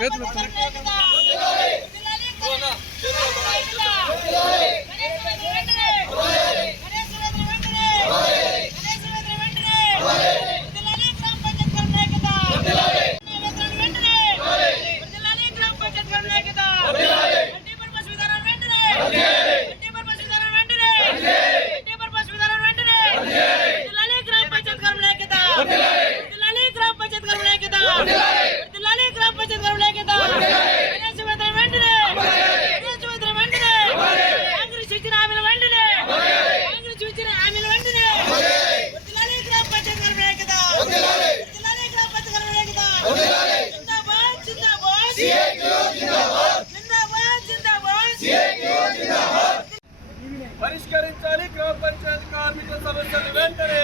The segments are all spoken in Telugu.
చేతులు గ్రామ పంచాయతీ కార్మికుల సమస్యలు వెంటనే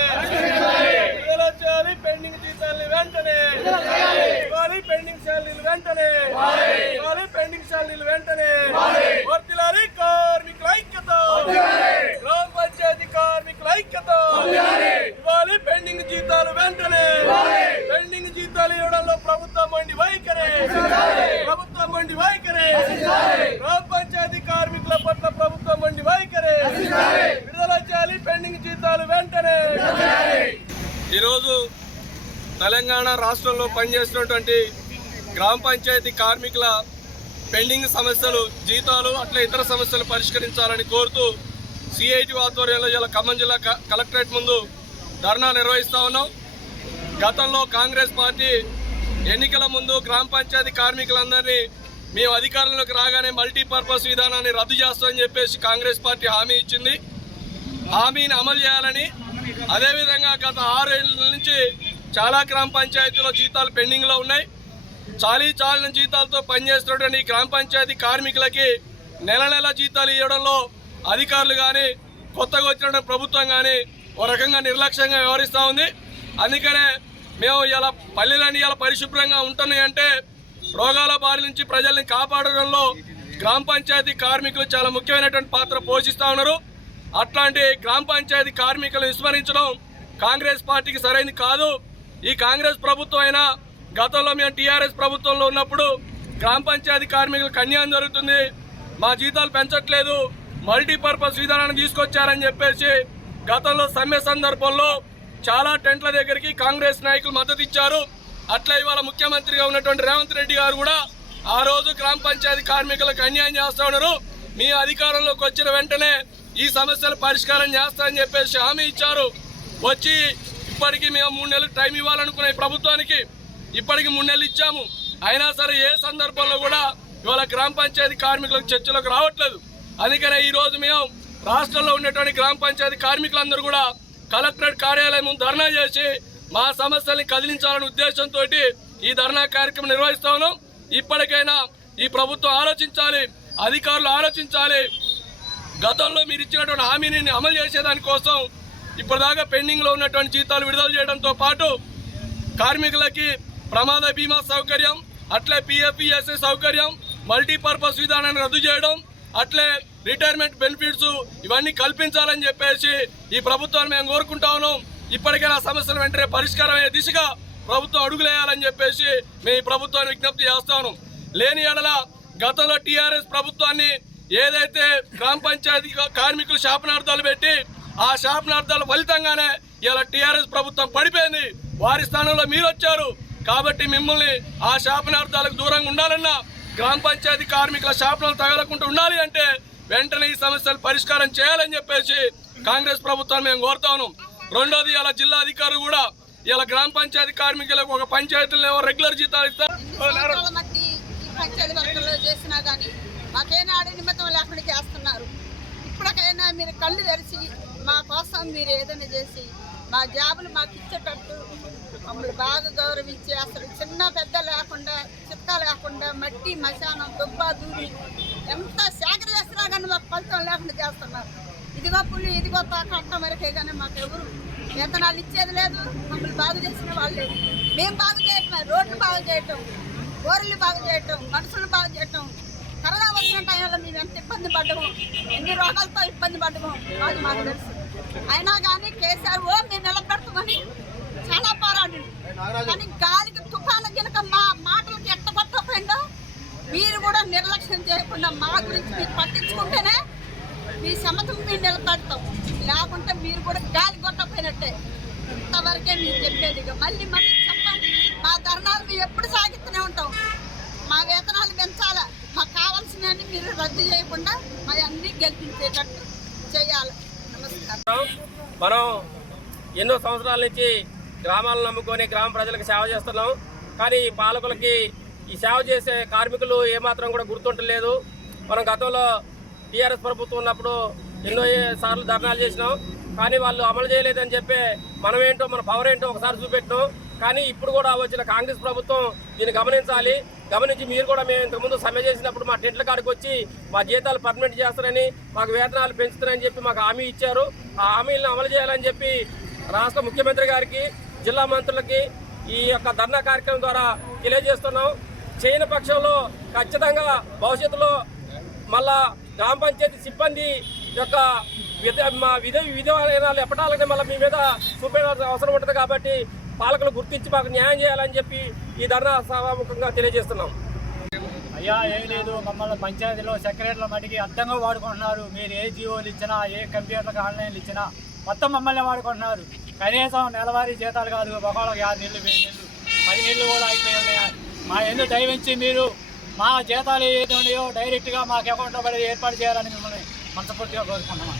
విడుదల చేయాలి పెండింగ్ జీతాలు వెంటనే పెండింగ్ శాలరీలు వెంటనే ఇవ్వాలి పెండింగ్ శాలరీలు వెంటనే వర్తిలాలి కార్మికుల ఐక్యత గ్రామ పంచాయతీ కార్మికుల ఐక్యత ఇవ్వాలి పెండింగ్ జీతాలు వెంటనే పెండింగ్ జీతాలు ఇవ్వడంలో ప్రభుత్వం మండి వైఖరి ప్రభుత్వం మండి వైఖరి గ్రామ పంచాయతీ కార్మికుల పట్ల ప్రభుత్వం మండి వైఖరి విడుదల చేయాలి పెండింగ్ జీతాలు వెంటనే ఈరోజు తెలంగాణ రాష్ట్రంలో పనిచేస్తున్నటువంటి గ్రామ పంచాయతీ కార్మికుల పెండింగ్ సమస్యలు జీతాలు అట్లా ఇతర సమస్యలు పరిష్కరించాలని కోరుతూ సిఐటి ఆధ్వర్యంలో ఇలా ఖమ్మం జిల్లా క- కలెక్టరేట్ ముందు ధర్నా నిర్వహిస్తా ఉన్నాం. గతంలో కాంగ్రెస్ పార్టీ ఎన్నికల ముందు గ్రామ పంచాయతీ కార్మికులందరినీ మేము అధికారంలోకి రాగానే మల్టీపర్పస్ విధానాన్ని రద్దు చేస్తామని చెప్పేసి కాంగ్రెస్ పార్టీ హామీ ఇచ్చింది. హామీని అమలు చేయాలని అదేవిధంగా గత ఆరేళ్ళ నుంచి చాలా గ్రామ పంచాయతీలో జీతాలు పెండింగ్లో ఉన్నాయి. చాలీ చాలిన జీతాలతో పనిచేస్తున్నటువంటి ఈ గ్రామ పంచాయతీ కార్మికులకి నెల నెల జీతాలు ఇవ్వడంలో అధికారులు కానీ కొత్తగా వచ్చిన ప్రభుత్వం కానీ ఓ రకంగా నిర్లక్ష్యంగా వ్యవహరిస్తూ ఉంది. అందుకనే మేము ఇలా పల్లెలన్నీ ఇలా పరిశుభ్రంగా ఉంటున్నాయి అంటే రోగాల బారి నుంచి ప్రజల్ని కాపాడడంలో గ్రామ పంచాయతీ కార్మికులు చాలా ముఖ్యమైనటువంటి పాత్ర పోషిస్తూ ఉన్నారు. అట్లాంటి గ్రామ పంచాయతీ కార్మికులను విస్మరించడం కాంగ్రెస్ పార్టీకి సరైనది కాదు. ఈ కాంగ్రెస్ ప్రభుత్వం అయినా గతంలో మేము టీఆర్ఎస్ ప్రభుత్వంలో ఉన్నప్పుడు గ్రామ పంచాయతీ కార్మికులకు అన్యాయం జరుగుతుంది. మా జీతాలు పెంచట్లేదు. మల్టీపర్పస్ విధానాన్ని తీసుకొచ్చారని చెప్పేసి గతంలో సమ్మె సందర్భంలో చాలా టెంట్ల దగ్గరికి కాంగ్రెస్ నాయకులు మద్దతు ఇచ్చారు. అట్లా ఇవాళ ముఖ్యమంత్రిగా ఉన్నటువంటి రేవంత్ రెడ్డి గారు కూడా ఆ రోజు గ్రామ పంచాయతీ కార్మికులకు అన్యాయం చేస్తా ఉన్నారు. మీ అధికారంలోకి వచ్చిన వెంటనే ఈ సమస్యలు పరిష్కారం చేస్తారని చెప్పేసి హామీ ఇచ్చారు. వచ్చి ఇప్పటికీ మేము మూడు నెలలు టైం ఇవ్వాలనుకున్న ఈ ప్రభుత్వానికి. ఇప్పటికి మూడు నెలలు ఇచ్చాము. అయినా సరే ఏ సందర్భంలో కూడా ఇవాళ గ్రామ పంచాయతీ కార్మికులకు చర్చలకు రావట్లేదు. అందుకనే ఈరోజు మేము రాష్ట్రంలో ఉన్నటువంటి గ్రామ పంచాయతీ కార్మికులందరూ కూడా కలెక్టరేట్ కార్యాలయం ధర్నా చేసి మా సమస్యల్ని కదిలించాలనే ఉద్దేశంతో ఈ ధర్నా కార్యక్రమం నిర్వహిస్తా ఉన్నాం. ఇప్పటికైనా ఈ ప్రభుత్వం ఆలోచించాలి అధికారులు ఆలోచించాలి. గతంలో మీరు ఇచ్చినటువంటి హామీని అమలు చేసేదానికోసం ఇప్పటిదాకా పెండింగ్లో ఉన్నటువంటి జీతాలు విడుదల చేయడంతో పాటు కార్మికులకి ప్రమాద బీమా సౌకర్యం అట్లే పిఎఫ్ఈఎస్ఏ సౌకర్యం మల్టీపర్పస్ విధానాన్ని రద్దు చేయడం అట్లే రిటైర్మెంట్ బెనిఫిట్స్ ఇవన్నీ కల్పించాలని చెప్పేసి ఈ ప్రభుత్వాన్ని మేము కోరుకుంటా ఉన్నాం. ఇప్పటికైనా సమస్యలు వెంటనే పరిష్కారం అయ్యే దిశగా ప్రభుత్వం అడుగులేయాలని చెప్పేసి మేము ఈ ప్రభుత్వాన్ని విజ్ఞప్తి చేస్తాను లేని ఎడల గతంలో టీఆర్ఎస్ ప్రభుత్వాన్ని ఏదైతే గ్రామ పంచాయతీ కార్మికులు శాపనార్థాలు పెట్టి ఆ శాపనార్థాల ఫలితంగానే ఇలా టీఆర్ఎస్ ప్రభుత్వం పడిపోయింది. వారి స్థానంలో మీరు వచ్చారు కాబట్టి మిమ్మల్ని ఆ శాపనార్థాలకు దూరంగా ఉండాలన్నా గ్రామ పంచాయతీ కార్మికుల శాపనాలు తగలకుండా ఉండాలి అంటే వెంటనే ఈ సమస్యలు పరిష్కారం చేయాలని చెప్పేసి కాంగ్రెస్ ప్రభుత్వాన్ని మేము కోరుతాను రెండోది ఇలా జిల్లా అధికారులు కూడా ఇలా గ్రామ పంచాయతీ కార్మికులకు ఒక పంచాయతీలో రెగ్యులర్ జీతాలు ఇస్తారు చేసినా కానీ మాకేనాడు నిమిత్తం లేకుండా చేస్తున్నారు. ఇప్పటికైనా మీరు కళ్ళు తెరిచి మా కోసం మీరు ఏదైనా చేసి మా జాబులు మాకు ఇచ్చేటట్టు మమ్మల్ని బాగా గౌరవించి అసలు చిన్న పెద్ద లేకుండా చిత్త లేకుండా మట్టి మశానం దుబ్బ దూరి ఎంత సేకర చేస్తున్నా కానీ మాకు ఫలితం లేకుండా చేస్తున్నారు. ఇదిగో పులి ఇదిగో కట్టడం వరకే కానీ మాకు ఎవరు వేతనాలు ఇచ్చేది లేదు. మమ్మల్ని బాగు చేసిన వాళ్ళు లేదు మేము బాగు చేయటం రోడ్లు బాగు చేయటం ఊరలు బాగు చేయటం మనుషులు బాగు చేయటం కరోనా వచ్చిన టైంలో మేము ఎంత ఇబ్బంది పడ్డము ఎన్ని రోగాలతో ఇబ్బంది పడ్డము అది మాకు తెలుసు. అయినా కానీ కేసీఆర్ ఓ మేము నిలబెడతామని చాలా పోరాడు. కానీ గాలికి తుఫాను కనుక మా మాటలకి ఎట్ట పట్టకపోయిందో చేయకుండా మా గురించి మీరు పట్టించుకుంటేనే మీ సమతం మీరు నిలబడతాం. లేకుంటే మీరు కూడా గాలి కొట్టపోయినట్టే ఇంతవరకే మీరు చెప్పేది ఇక. మళ్ళీ మళ్ళీ చెప్పండి. మా ధర్నాలు మేము ఎప్పుడు సాగిస్తూనే ఉంటాం. మా వేతనాలు పెంచాలా? మాకు కావాల్సినవన్నీ మీరు రద్దు చేయకుండా మా అన్నీ గెలిపించేటట్టు చేయాలి. మనం ఎన్నో సంవత్సరాల నుంచి గ్రామాలను నమ్ముకొని గ్రామ ప్రజలకు సేవ చేస్తున్నాం. కానీ ఈ పాలకులకి ఈ సేవ చేసే కార్మికులు ఏమాత్రం కూడా గుర్తుంటలేదు. మనం గతంలో టీఆర్ఎస్ ప్రభుత్వం ఉన్నప్పుడు ఎన్నో సార్లు ధర్నాలు చేసినాం. కానీ వాళ్ళు అమలు చేయలేదని చెప్పి మనం ఏంటో మన పవర్ ఏంటో ఒకసారి చూపెట్టాం కానీ ఇప్పుడు కూడా వచ్చిన కాంగ్రెస్ ప్రభుత్వం దీన్ని గమనించాలి గమనించి మీరు కూడా మేము ఇంతకుముందు సమ్మె చేసినప్పుడు మా టెంట్ల కాడికి వచ్చి మా జీతాలు పర్మనెంట్ చేస్తారని మాకు వేతనాలు పెంచుతారని చెప్పి మాకు హామీ ఇచ్చారు ఆ హామీలను అమలు చేయాలని చెప్పి రాష్ట్ర ముఖ్యమంత్రి గారికి జిల్లా మంత్రులకి ఈ యొక్క ధర్నా కార్యక్రమం ద్వారా తెలియజేస్తున్నాం చేయని పక్షంలో ఖచ్చితంగా భవిష్యత్తులో మళ్ళా గ్రామ పంచాయతీ సిబ్బంది యొక్క విధ మా విధ విధానాలు ఎప్పటాలని మళ్ళీ మీ మీద చూపించాల్సిన అవసరం ఉంటుంది కాబట్టి పాలకులు గుర్తించి మాకు న్యాయం చేయాలని చెప్పి ఈ ధర్నా సభాముఖంగా తెలియజేస్తున్నాం. అయ్యా ఏం లేదు మమ్మల్ని పంచాయతీలో సెక్రటరీల మటుకి అర్థంగా వాడుకుంటున్నారు. మీరు ఏ జీవోలు ఇచ్చినా ఏ కంప్యూటర్లకు ఆన్లైన్లు ఇచ్చినా మొత్తం మమ్మల్ని వాడుకుంటున్నారు. కనీసం నెలవారీ జీతాలు కాదు ఒకళ్ళకి ఆరు నెలలు వెయ్యి నెలలు పది నెలలు కూడా అయిపోయి ఉన్నాయి. మా ఎందుకు దయవించి మీరు మా జీతాలు ఏది ఉన్నాయో డైరెక్ట్గా మాకు అకౌంట్లో పడి ఏర్పాటు చేయాలని మిమ్మల్ని మనస్ఫూర్తిగా కోరుకుంటున్నాం.